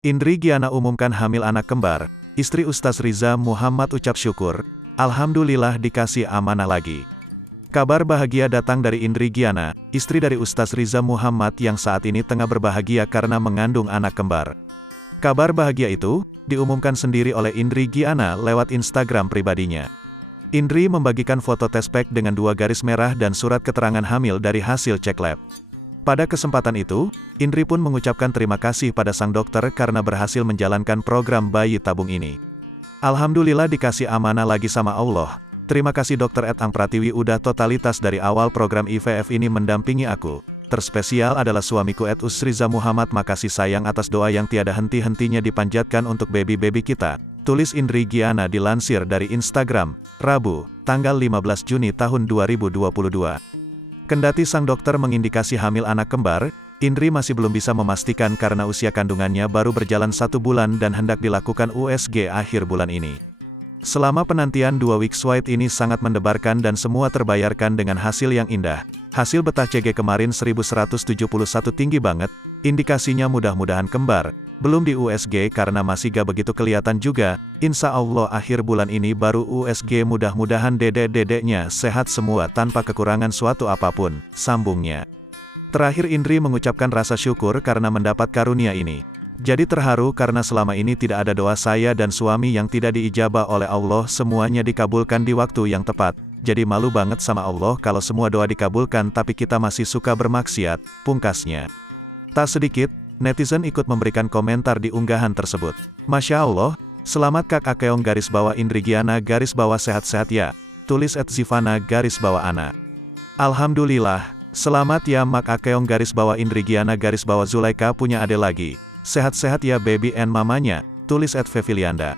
Indri Giana umumkan hamil anak kembar, istri Ustaz Riza Muhammad ucap syukur, Alhamdulillah dikasih amanah lagi. Kabar bahagia datang dari Indri Giana, istri dari Ustaz Riza Muhammad yang saat ini tengah berbahagia karena mengandung anak kembar. Kabar bahagia itu, diumumkan sendiri oleh Indri Giana lewat Instagram pribadinya. Indri membagikan foto test pack dengan 2 garis merah dan surat keterangan hamil dari hasil cek lab. Pada kesempatan itu, Indri pun mengucapkan terima kasih pada sang dokter karena berhasil menjalankan program bayi tabung ini. Alhamdulillah dikasih amanah lagi sama Allah. Terima kasih dokter Ang Pratiwi udah totalitas dari awal program IVF ini mendampingi aku. Terspesial adalah suamiku Ustaz Riza Muhammad, makasih sayang atas doa yang tiada henti-hentinya dipanjatkan untuk baby-baby kita. Tulis Indri Giana dilansir dari Instagram, Rabu, tanggal 15 Juni tahun 2022. Kendati sang dokter mengindikasi hamil anak kembar, Indri masih belum bisa memastikan karena usia kandungannya baru berjalan 1 bulan dan hendak dilakukan USG akhir bulan ini. Selama penantian 2 weeks wait ini sangat mendebarkan dan semua terbayarkan dengan hasil yang indah. Hasil betah CG kemarin 1171 tinggi banget, indikasinya mudah-mudahan kembar. Belum di USG karena masih gak begitu kelihatan juga, insya Allah akhir bulan ini baru USG, mudah-mudahan dedek-dedeknya sehat semua tanpa kekurangan suatu apapun, sambungnya. Terakhir Indri mengucapkan rasa syukur karena mendapat karunia ini. Jadi terharu karena selama ini tidak ada doa saya dan suami yang tidak diijabah oleh Allah, semuanya dikabulkan di waktu yang tepat. Jadi malu banget sama Allah kalau semua doa dikabulkan tapi kita masih suka bermaksiat, pungkasnya. Tak sedikit, netizen ikut memberikan komentar di unggahan tersebut. Masya Allah, selamat Kak Akeong _ Indri Giana _ sehat-sehat ya, tulis @Zivana _ Ana. Alhamdulillah, selamat ya Mak Akeong _ Indri Giana _ Zulaika punya ade lagi. Sehat-sehat ya baby and mamanya, tulis @Fevilianda.